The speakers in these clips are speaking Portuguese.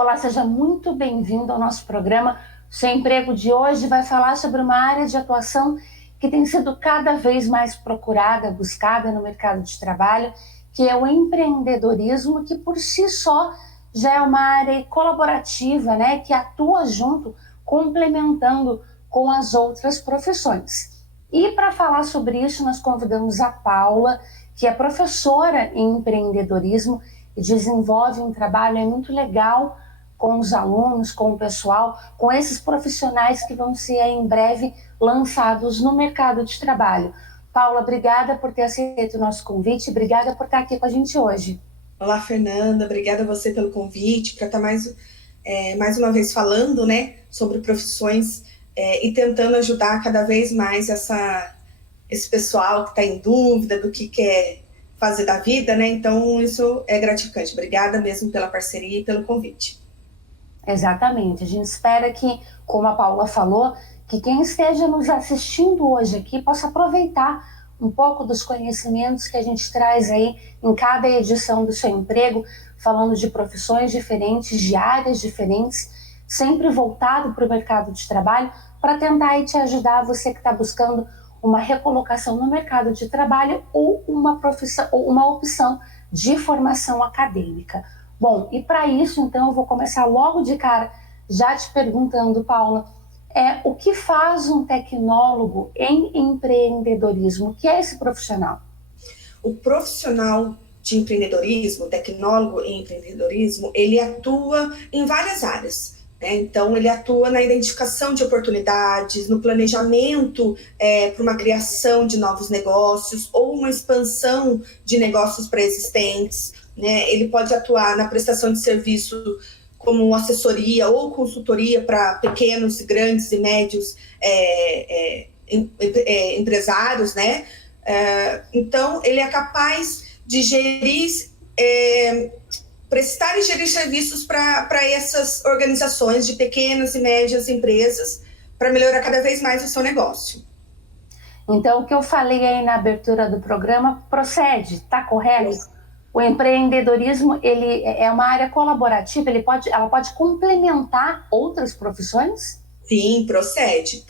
Olá, seja muito bem-vindo ao nosso programa. O Seu Emprego de hoje vai falar sobre uma área de atuação que tem sido cada vez mais procurada, buscada no mercado de trabalho, que é o empreendedorismo, que por si só já é uma área colaborativa, né, que atua junto, complementando com as outras profissões. E para falar sobre isso, nós convidamos a Paula, que é professora em empreendedorismo e desenvolve um trabalho muito legal com os alunos, com o pessoal, com esses profissionais que vão ser em breve lançados no mercado de trabalho. Paula, obrigada por ter aceito o nosso convite, obrigada por estar aqui com a gente hoje. Olá, Fernanda, obrigada a você pelo convite, para estar mais uma vez falando, né, sobre profissões e tentando ajudar cada vez mais esse pessoal que está em dúvida do que quer fazer da vida, né? Então, isso é gratificante. Obrigada mesmo pela parceria e pelo convite. Exatamente, a gente espera que, como a Paula falou, que quem esteja nos assistindo hoje aqui possa aproveitar um pouco dos conhecimentos que a gente traz aí em cada edição do Seu Emprego, falando de profissões diferentes, de áreas diferentes, sempre voltado para o mercado de trabalho, para tentar aí te ajudar, você que está buscando uma recolocação no mercado de trabalho ou uma profissão ou uma opção de formação acadêmica. Bom, e para isso, então, eu vou começar logo de cara, já te perguntando, Paula, o que faz um tecnólogo em empreendedorismo? O que é esse profissional? O profissional de empreendedorismo, tecnólogo em empreendedorismo, ele atua em várias áreas. Então, ele atua na identificação de oportunidades, no planejamento para uma criação de novos negócios ou uma expansão de negócios pré-existentes. Né? Ele pode atuar na prestação de serviço como assessoria ou consultoria para pequenos, grandes e médios empresários, né? Então, ele é capaz de prestar e gerir serviços para essas organizações de pequenas e médias empresas para melhorar cada vez mais o seu negócio. Então, o que eu falei aí na abertura do programa procede, está correto? O empreendedorismo, ele é uma área colaborativa, ela pode complementar outras profissões? Sim, procede.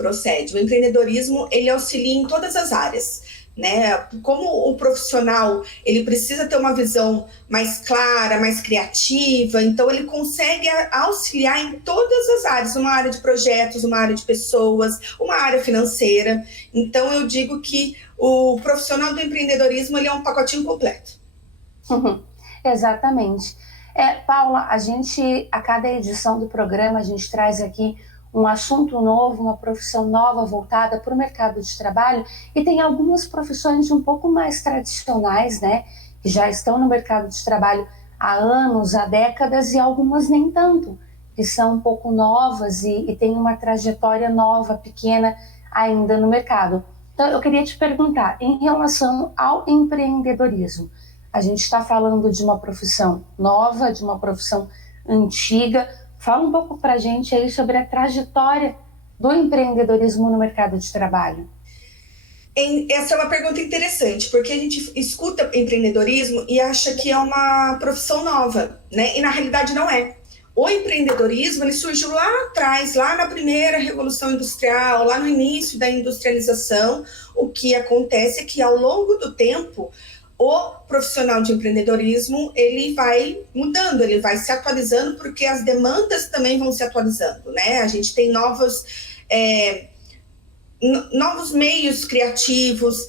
O empreendedorismo, ele auxilia em todas as áreas, né? Como o profissional, ele precisa ter uma visão mais clara, mais criativa, então ele consegue auxiliar em todas as áreas, uma área de projetos, uma área de pessoas, uma área financeira. Então eu digo que o profissional do empreendedorismo, ele é um pacotinho completo. Exatamente. Paula, a cada edição do programa, a gente traz aqui um assunto novo, uma profissão nova voltada para o mercado de trabalho, e tem algumas profissões um pouco mais tradicionais, né, que já estão no mercado de trabalho há anos, há décadas, e algumas nem tanto, que são um pouco novas e têm uma trajetória nova, pequena ainda no mercado. Então, eu queria te perguntar, em relação ao empreendedorismo, a gente está falando de uma profissão nova, de uma profissão antiga. Fala um pouco para a gente aí sobre a trajetória do empreendedorismo no mercado de trabalho. Essa é uma pergunta interessante, porque a gente escuta empreendedorismo e acha que é uma profissão nova, né? E na realidade não é. O empreendedorismo, ele surgiu lá atrás, lá na primeira revolução industrial, lá no início da industrialização. O que acontece é que ao longo do tempo, o profissional de empreendedorismo, ele vai mudando, ele vai se atualizando, porque as demandas também vão se atualizando, né? A gente tem novos meios criativos,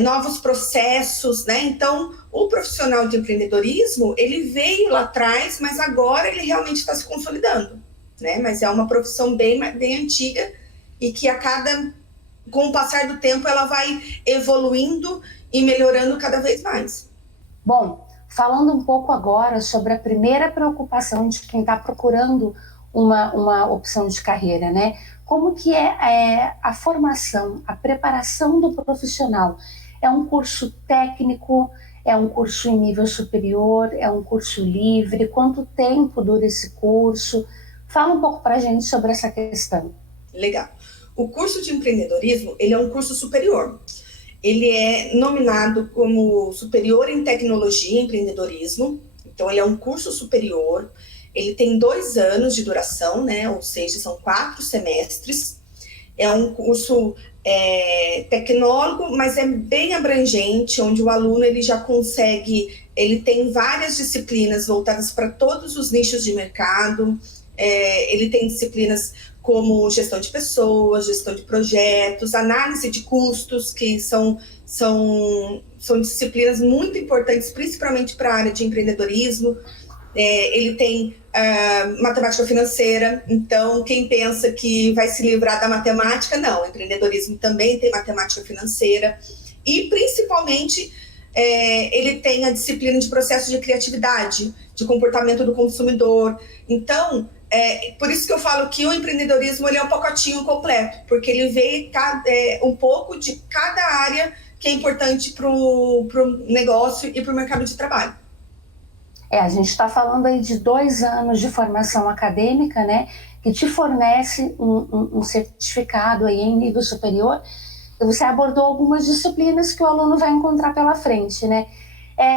novos processos, né? Então, o profissional de empreendedorismo, ele veio lá atrás, mas agora ele realmente está se consolidando, né? Mas é uma profissão bem antiga e que com o passar do tempo, ela vai evoluindo e melhorando cada vez mais. Bom, falando um pouco agora sobre a primeira preocupação de quem está procurando uma opção de carreira, né? Como que é a formação, a preparação do profissional? É um curso técnico? É um curso em nível superior? É um curso livre? Quanto tempo dura esse curso? Fala um pouco para a gente sobre essa questão. Legal. O curso de empreendedorismo, ele é um curso superior. Ele é nominado como superior em tecnologia e empreendedorismo. Então, ele é um curso superior. Ele tem 2 anos de duração, né? Ou seja, são 4 semestres. É um curso tecnólogo, mas é bem abrangente, onde o aluno ele já consegue, ele tem várias disciplinas voltadas para todos os nichos de mercado. Ele tem disciplinas como gestão de pessoas, gestão de projetos, análise de custos, que são disciplinas muito importantes, principalmente para a área de empreendedorismo. Ele tem matemática financeira, então quem pensa que vai se livrar da matemática, não, o empreendedorismo também tem matemática financeira, e principalmente ele tem a disciplina de processo de criatividade, de comportamento do consumidor. Então, por isso que eu falo que o empreendedorismo ele é um pacotinho completo, porque ele vê um pouco de cada área que é importante para o negócio e para o mercado de trabalho. A gente está falando aí de 2 anos de formação acadêmica, né, que te fornece um certificado aí em nível superior, e você abordou algumas disciplinas que o aluno vai encontrar pela frente, né?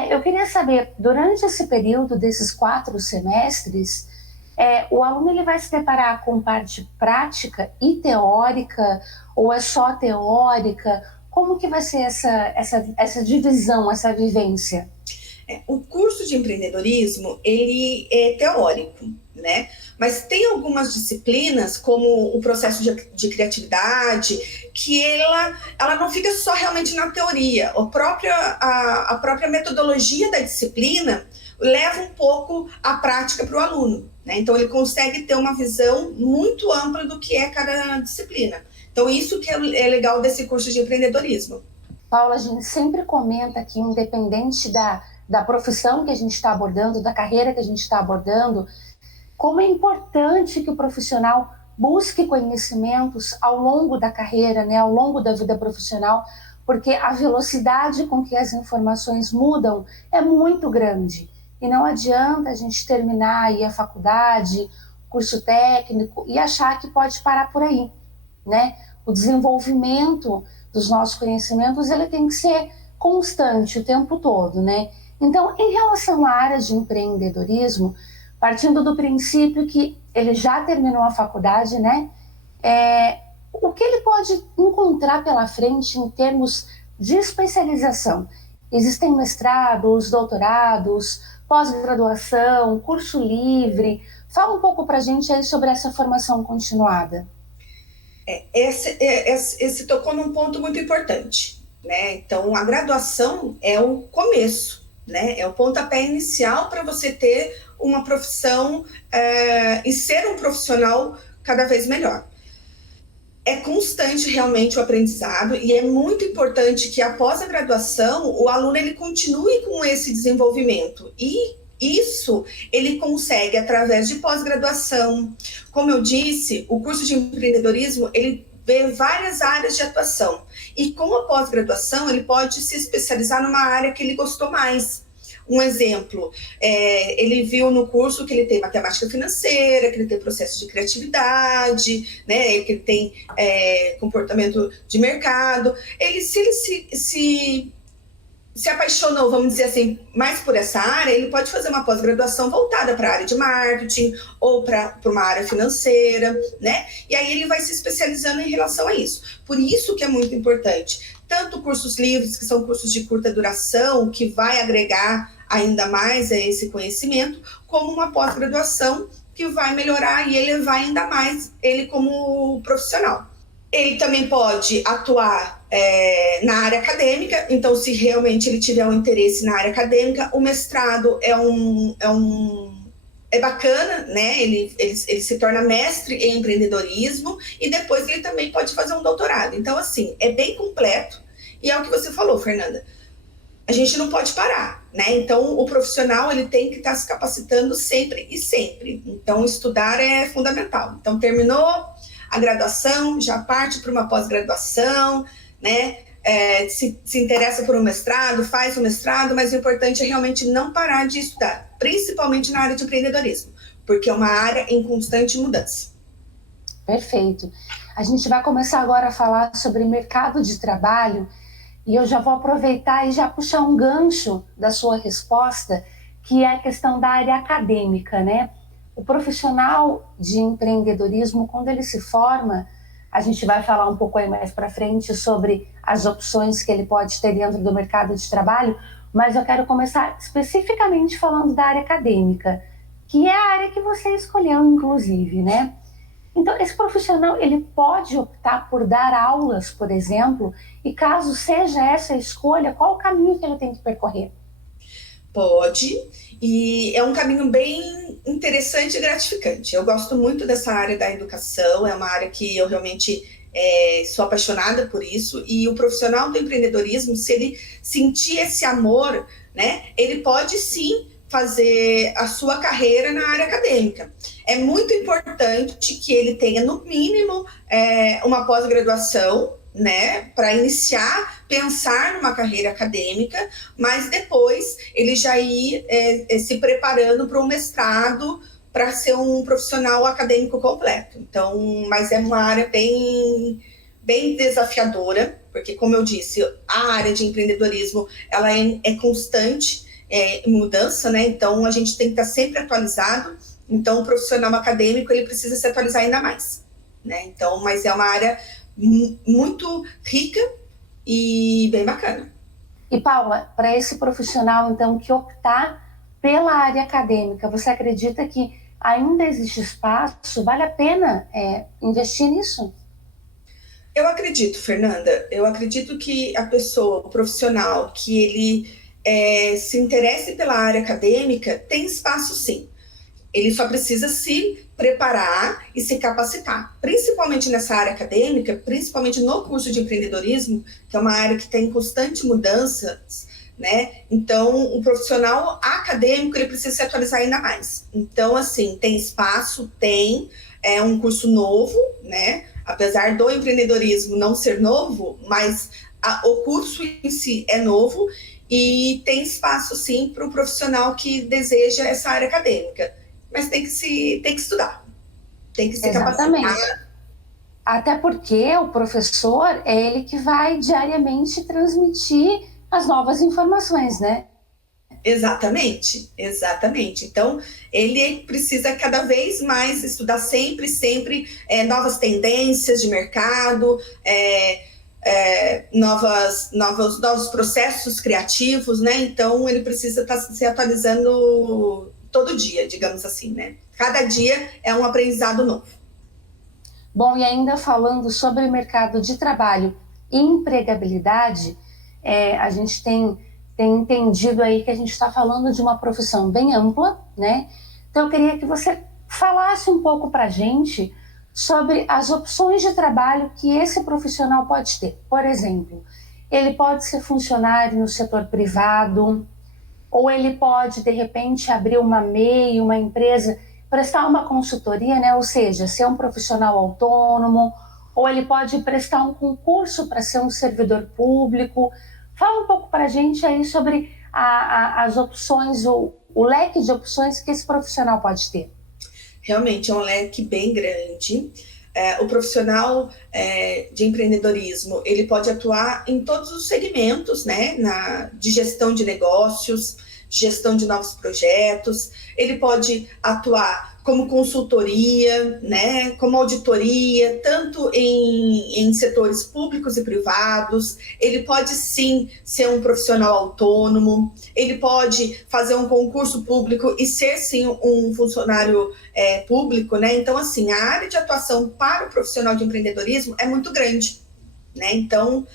Eu queria saber, durante esse período desses 4 semestres, o aluno ele vai se deparar com parte prática e teórica, ou é só teórica? Como que vai ser essa divisão, essa vivência? O curso de empreendedorismo, ele é teórico, né? Mas tem algumas disciplinas, como o processo de criatividade, que ela não fica só realmente na teoria. A própria metodologia da disciplina leva um pouco a prática para o aluno, né? Então, ele consegue ter uma visão muito ampla do que é cada disciplina. Então, isso que é legal desse curso de empreendedorismo. Paula, a gente sempre comenta que, independente da profissão que a gente está abordando, da carreira que a gente está abordando, como é importante que o profissional busque conhecimentos ao longo da carreira, né, ao longo da vida profissional, porque a velocidade com que as informações mudam é muito grande. E não adianta a gente terminar aí a faculdade, curso técnico, e achar que pode parar por aí, né? O desenvolvimento dos nossos conhecimentos ele tem que ser constante o tempo todo, né? Então, em relação à área de empreendedorismo, partindo do princípio que ele já terminou a faculdade, né? O que ele pode encontrar pela frente em termos de especialização? Existem mestrados, doutorados, pós-graduação, curso livre. Fala um pouco para a gente aí sobre essa formação continuada. Esse tocou num ponto muito importante, né? Então, a graduação é o começo, né? É o pontapé inicial para você ter uma profissão e ser um profissional cada vez melhor. É constante realmente o aprendizado e é muito importante que após a graduação o aluno ele continue com esse desenvolvimento e isso ele consegue através de pós-graduação. Como eu disse, o curso de empreendedorismo ele vê várias áreas de atuação e com a pós-graduação ele pode se especializar numa área que ele gostou mais. Um exemplo, ele viu no curso que ele tem matemática financeira, que ele tem processo de criatividade, né, que ele tem comportamento de mercado. Se ele se apaixonou, vamos dizer assim, mais por essa área, ele pode fazer uma pós-graduação voltada para a área de marketing ou para uma área financeira, né? E aí ele vai se especializando em relação a isso. Por isso que é muito importante. Tanto cursos livres, que são cursos de curta duração, que vai agregar ainda mais a esse conhecimento, como uma pós-graduação que vai melhorar e elevar ainda mais ele como profissional. Ele também pode atuar na área acadêmica, então se realmente ele tiver um interesse na área acadêmica, o mestrado é bacana, né? Ele se torna mestre em empreendedorismo e depois ele também pode fazer um doutorado. Então, assim, é bem completo e é o que você falou, Fernanda. A gente não pode parar, né? Então, o profissional ele tem que estar se capacitando sempre e sempre. Então, estudar é fundamental. Então, terminou a graduação, já parte para uma pós-graduação, né? Se interessa por um mestrado, faz o mestrado, mas o importante é realmente não parar de estudar, principalmente na área de empreendedorismo, porque é uma área em constante mudança. Perfeito. A gente vai começar agora a falar sobre mercado de trabalho e eu já vou aproveitar e já puxar um gancho da sua resposta, que é a questão da área acadêmica, né? o profissional de empreendedorismo, quando ele se forma, a gente vai falar um pouco aí mais para frente sobre as opções que ele pode ter dentro do mercado de trabalho, mas eu quero começar especificamente falando da área acadêmica, que é a área que você escolheu, inclusive, né? Então, esse profissional, ele pode optar por dar aulas, por exemplo, e caso seja essa a escolha, qual o caminho que ele tem que percorrer? Pode, e é um caminho bem interessante e gratificante. Eu gosto muito dessa área da educação, é uma área que eu realmente sou apaixonada por isso, e o profissional do empreendedorismo, se ele sentir esse amor, né, ele pode sim fazer a sua carreira na área acadêmica. É muito importante que ele tenha, no mínimo, uma pós-graduação, né, para iniciar, pensar numa carreira acadêmica, mas depois ele já ir se preparando para um mestrado, para ser um profissional acadêmico completo. Então, mas é uma área bem, bem desafiadora, porque, como eu disse, a área de empreendedorismo ela é constante em mudança, né? Então, a gente tem que estar sempre atualizado. Então, o profissional acadêmico ele precisa se atualizar ainda mais, né? Então, mas é uma área muito rica e bem bacana. E Paula, para esse profissional então que optar pela área acadêmica, você acredita que ainda existe espaço? Vale a pena investir nisso? Eu acredito, Fernanda. Eu acredito que a pessoa, o profissional, que ele se interesse pela área acadêmica, tem espaço sim. Ele só precisa se preparar e se capacitar, principalmente nessa área acadêmica, principalmente no curso de empreendedorismo, que é uma área que tem constante mudanças, né? Então, o profissional acadêmico, ele precisa se atualizar ainda mais. Então, assim, tem espaço, é um curso novo, né? Apesar do empreendedorismo não ser novo, mas o curso em si é novo e tem espaço, sim, para o profissional que deseja essa área acadêmica. Mas tem que estudar, tem que se capacitar. Até porque o professor é ele que vai diariamente transmitir as novas informações, né? Exatamente, exatamente. Então, ele precisa cada vez mais estudar sempre novas tendências de mercado, novos processos criativos, né? Então, ele precisa estar se atualizando todo dia, digamos assim, né? Cada dia é um aprendizado novo. Bom, e ainda falando sobre o mercado de trabalho e empregabilidade, a gente tem entendido aí que a gente está falando de uma profissão bem ampla, né? Então eu queria que você falasse um pouco para a gente sobre as opções de trabalho que esse profissional pode ter. Por exemplo, ele pode ser funcionário no setor privado, ou ele pode, de repente, abrir uma MEI, uma empresa, prestar uma consultoria, né? Ou seja, ser um profissional autônomo, ou ele pode prestar um concurso para ser um servidor público. Fala um pouco para a gente aí sobre as opções, o leque de opções que esse profissional pode ter. Realmente é um leque bem grande. O profissional de empreendedorismo, ele pode atuar em todos os segmentos, né? De gestão de negócios, gestão de novos projetos, ele pode atuar como consultoria, né, como auditoria, tanto em setores públicos e privados, ele pode sim ser um profissional autônomo, ele pode fazer um concurso público e ser sim um funcionário público, né? Então, assim, a área de atuação para o profissional de empreendedorismo é muito grande, né? Então,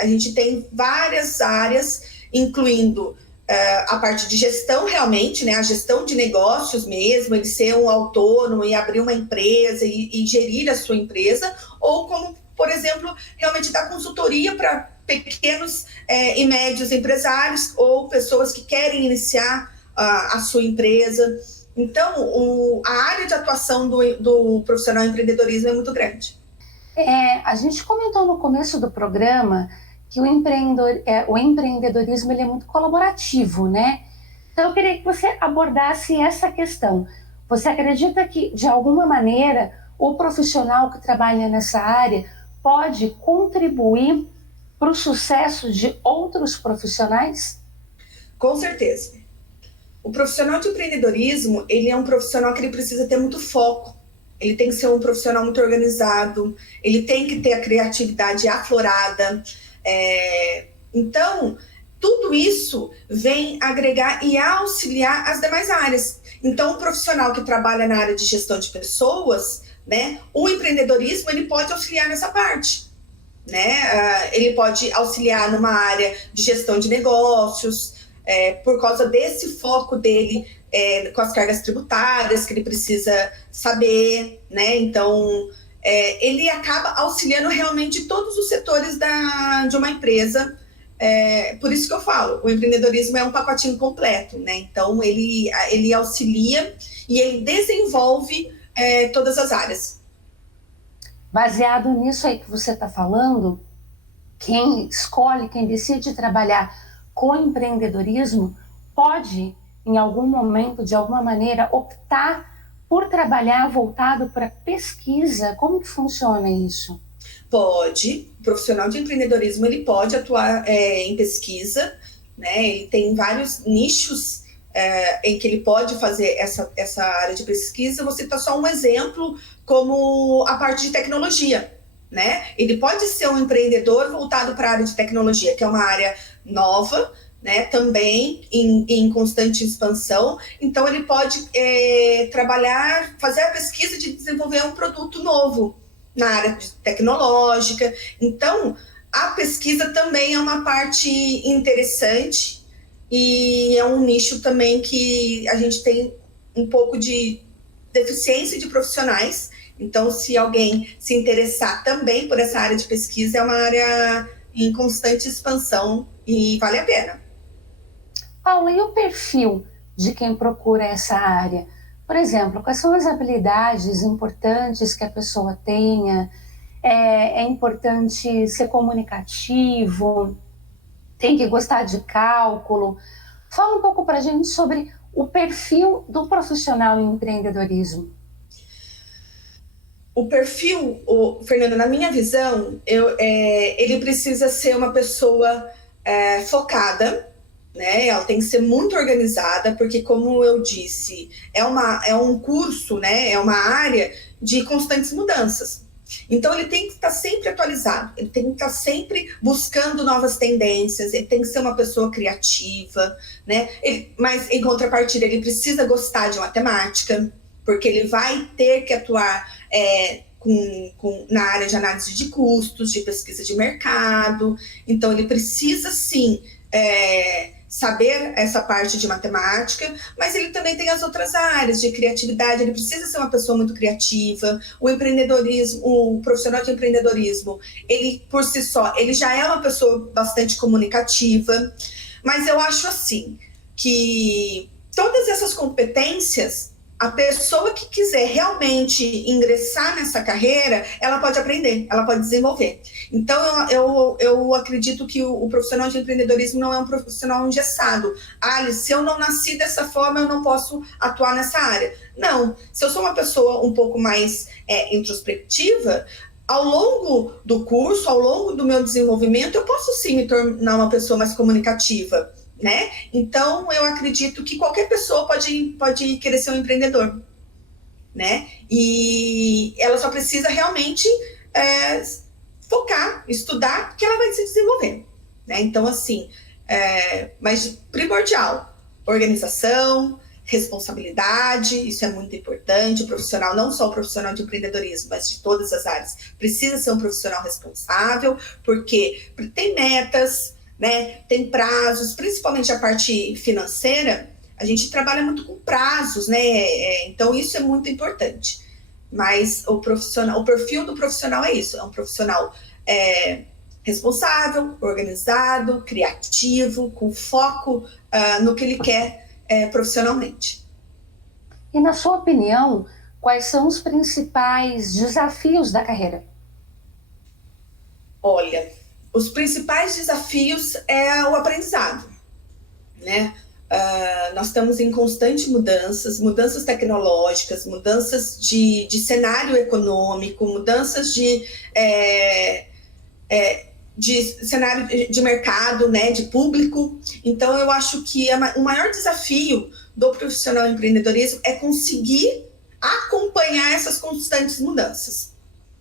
a gente tem várias áreas, incluindo a parte de gestão realmente, né, a gestão de negócios mesmo, ele ser um autônomo e abrir uma empresa e gerir a sua empresa, ou como, por exemplo, realmente dar consultoria para pequenos e médios empresários ou pessoas que querem iniciar a sua empresa. Então, a área de atuação do profissional empreendedorismo é muito grande. A gente comentou no começo do programa que o empreendedorismo ele é muito colaborativo, né? Então eu queria que você abordasse essa questão. Você acredita que, de alguma maneira, o profissional que trabalha nessa área pode contribuir para o sucesso de outros profissionais? Com certeza. O profissional de empreendedorismo, ele é um profissional que ele precisa ter muito foco, ele tem que ser um profissional muito organizado, ele tem que ter a criatividade aflorada. Então, tudo isso vem agregar e auxiliar as demais áreas. Então, o profissional que trabalha na área de gestão de pessoas, né, o empreendedorismo, ele pode auxiliar nessa parte. Né? Ele pode auxiliar numa área de gestão de negócios, por causa desse foco dele, com as cargas tributárias que ele precisa saber, né? Então, ele acaba auxiliando realmente todos os setores de uma empresa. Por isso que eu falo, o empreendedorismo é um pacotinho completo, né? Então, ele auxilia e ele desenvolve todas as áreas. Baseado nisso aí que você está falando, quem escolhe, quem decide trabalhar com empreendedorismo, pode, em algum momento, de alguma maneira, optar por trabalhar voltado para pesquisa. Como que funciona isso? Pode. O profissional de empreendedorismo, ele pode atuar em pesquisa, né? Ele tem vários nichos em que ele pode fazer essa área de pesquisa. Vou citar só um exemplo, como a parte de tecnologia, né? Ele pode ser um empreendedor voltado para a área de tecnologia, que é uma área nova, né? Também em constante expansão. Então, ele pode trabalhar, fazer a pesquisa de desenvolver um produto novo na área tecnológica. Então, a pesquisa também é uma parte interessante e é um nicho também que a gente tem um pouco de deficiência de profissionais. Então, se alguém se interessar também por essa área de pesquisa, é uma área em constante expansão e vale a pena. Paula, e o perfil de quem procura essa área? Por exemplo, quais são as habilidades importantes que a pessoa tenha? É importante ser comunicativo? Tem que gostar de cálculo? Fala um pouco para a gente sobre o perfil do profissional em empreendedorismo. O perfil, Fernanda, na minha visão, ele precisa ser uma pessoa focada, né? Ela tem que ser muito organizada, porque, como eu disse, é um curso, né? É uma área de constantes mudanças. Então, ele tem que estar sempre atualizado, ele tem que estar sempre buscando novas tendências, ele tem que ser uma pessoa criativa, né? Mas, em contrapartida, ele precisa gostar de matemática, porque ele vai ter que atuar na área de análise de custos, de pesquisa de mercado. Então, ele precisa, sim, saber essa parte de matemática, mas ele também tem as outras áreas de criatividade. Ele precisa ser uma pessoa muito criativa. O profissional de empreendedorismo, ele, por si só, ele já é uma pessoa bastante comunicativa. Mas eu acho, assim, que todas essas competências, a pessoa que quiser realmente ingressar nessa carreira, ela pode aprender, ela pode desenvolver. Então, eu acredito que o profissional de empreendedorismo não é um profissional engessado. Alice, se eu não nasci dessa forma, eu não posso atuar nessa área. Não, se eu sou uma pessoa um pouco mais introspectiva, ao longo do curso, ao longo do meu desenvolvimento, eu posso sim me tornar uma pessoa mais comunicativa, né? Então, eu acredito que qualquer pessoa pode querer ser um empreendedor, né? E ela só precisa realmente focar, estudar, que ela vai se desenvolver, né? Então, assim, mas primordial, organização, responsabilidade, isso é muito importante. O profissional, não só o profissional de empreendedorismo, mas de todas as áreas, precisa ser um profissional responsável, porque tem metas, né? Tem prazos, principalmente a parte financeira. A gente trabalha muito com prazos, né? Então isso é muito importante. Mas o perfil do profissional é isso, é um profissional responsável, organizado, criativo, com foco no que ele quer profissionalmente. E na sua opinião, quais são os principais desafios da carreira? Olha, os principais desafios é o aprendizado, né? Nós estamos em constantes mudanças tecnológicas, mudanças de cenário econômico, mudanças de cenário de mercado, né, de público. Então, eu acho que o maior desafio do profissional empreendedorismo é conseguir acompanhar essas constantes mudanças.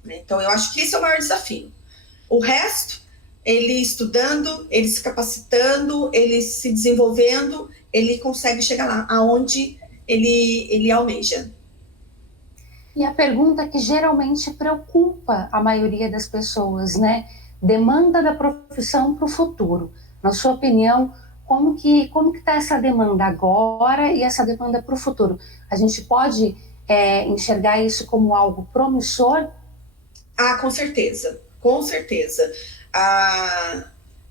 Então, eu acho que esse é o maior desafio. O resto, ele estudando, ele se capacitando, ele se desenvolvendo, ele consegue chegar lá, aonde ele almeja. E a pergunta que geralmente preocupa a maioria das pessoas, né? Demanda da profissão para o futuro. Na sua opinião, como que está essa demanda agora e essa demanda para o futuro? A gente pode enxergar isso como algo promissor? Ah, com certeza, com certeza.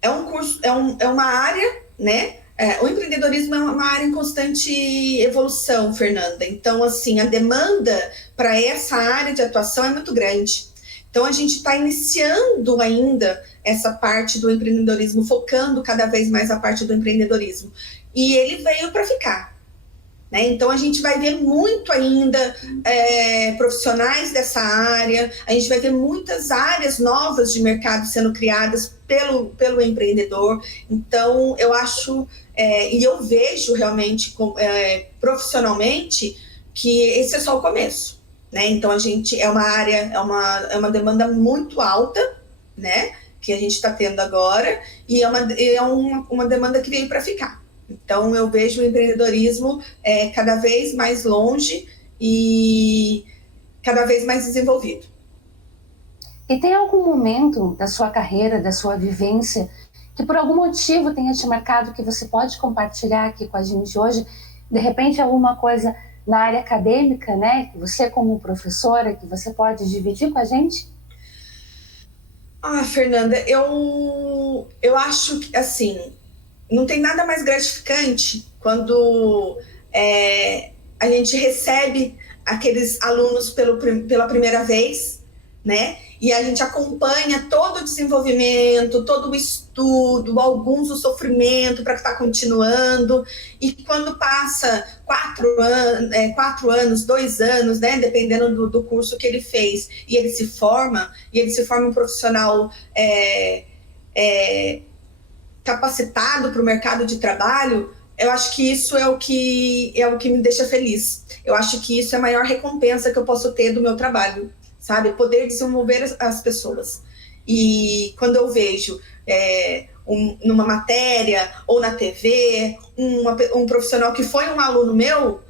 É um curso, é uma área, né? O empreendedorismo é uma área em constante evolução, Fernanda. Então, assim, a demanda para essa área de atuação é muito grande. Então, a gente está iniciando ainda essa parte do empreendedorismo, focando cada vez mais a parte do empreendedorismo. E ele veio para ficar. Né? Então, a gente vai ver muito ainda profissionais dessa área, a gente vai ver muitas áreas novas de mercado sendo criadas pelo empreendedor. Então, eu acho, e eu vejo realmente profissionalmente que esse é só o começo. Né? Então, a gente é uma área, é uma demanda muito alta, né? Que a gente está tendo agora, e é uma demanda que veio para ficar. Então, eu vejo o empreendedorismo cada vez mais longe e cada vez mais desenvolvido. E tem algum momento da sua carreira, da sua vivência, que por algum motivo tenha te marcado, que você pode compartilhar aqui com a gente hoje? De repente, alguma coisa na área acadêmica, né? Que você, como professora, que você pode dividir com a gente? Ah, Fernanda, eu acho que, assim, não tem nada mais gratificante quando a gente recebe aqueles alunos pela primeira vez, né? E a gente acompanha todo o desenvolvimento, todo o estudo, alguns o sofrimento para estar continuando. E quando passa 4 anos, 2 anos, né? Dependendo do curso que ele fez, e ele se forma um profissional capacitado para o mercado de trabalho, eu acho que isso é o que me deixa feliz. Eu acho que isso é a maior recompensa que eu posso ter do meu trabalho, sabe? Poder desenvolver as pessoas. E quando eu vejo numa matéria ou na TV, um profissional que foi um aluno meu,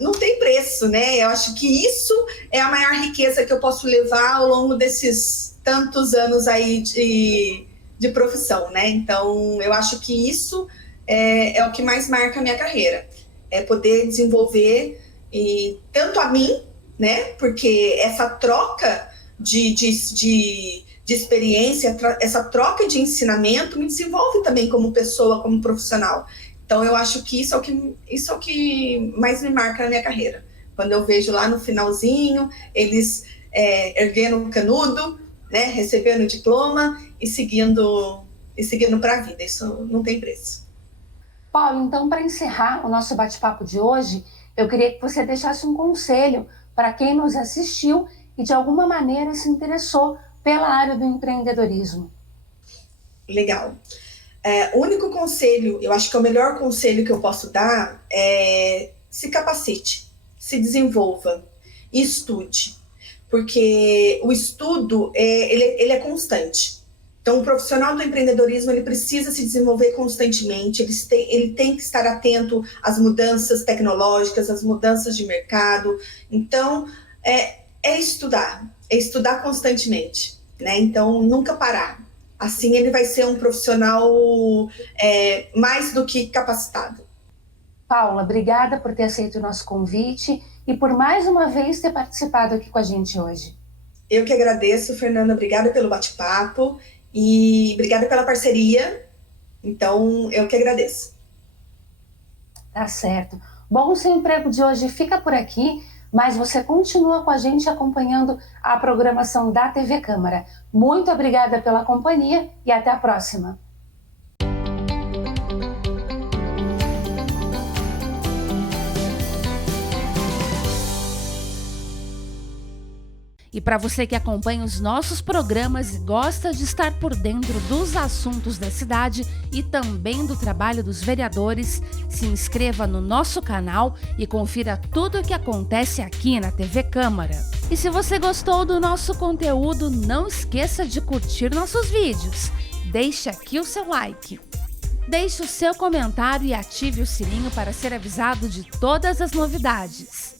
não tem preço, né? Eu acho que isso é a maior riqueza que eu posso levar ao longo desses tantos anos aí de profissão, né? Então, eu acho que isso é o que mais marca a minha carreira. É poder desenvolver tanto a mim, né? Porque essa troca de experiência, essa troca de ensinamento me desenvolve também como pessoa, como profissional. Então, eu acho que isso é o que mais me marca na minha carreira. Quando eu vejo lá no finalzinho, eles erguendo o canudo, né? Recebendo o diploma e seguindo para a vida. Isso não tem preço. Paulo, então, para encerrar o nosso bate-papo de hoje, eu queria que você deixasse um conselho para quem nos assistiu e de alguma maneira se interessou pela área do empreendedorismo. Legal. O único conselho, eu acho que é o melhor conselho que eu posso dar é se capacite, se desenvolva, estude, porque o estudo ele é constante. Então, o profissional do empreendedorismo ele precisa se desenvolver constantemente, ele tem que estar atento às mudanças tecnológicas, às mudanças de mercado. Então, é estudar constantemente, né? Então, nunca parar. Assim, ele vai ser um profissional mais do que capacitado. Paula, obrigada por ter aceito o nosso convite e por mais uma vez ter participado aqui com a gente hoje. Eu que agradeço, Fernanda. Obrigada pelo bate-papo e obrigada pela parceria. Então, eu que agradeço. Tá certo. Bom, o Seu Emprego de hoje fica por aqui, mas você continua com a gente acompanhando a programação da TV Câmara. Muito obrigada pela companhia e até a próxima. E para você que acompanha os nossos programas e gosta de estar por dentro dos assuntos da cidade e também do trabalho dos vereadores, se inscreva no nosso canal e confira tudo o que acontece aqui na TV Câmara. E se você gostou do nosso conteúdo, não esqueça de curtir nossos vídeos. Deixe aqui o seu like. Deixe o seu comentário e ative o sininho para ser avisado de todas as novidades.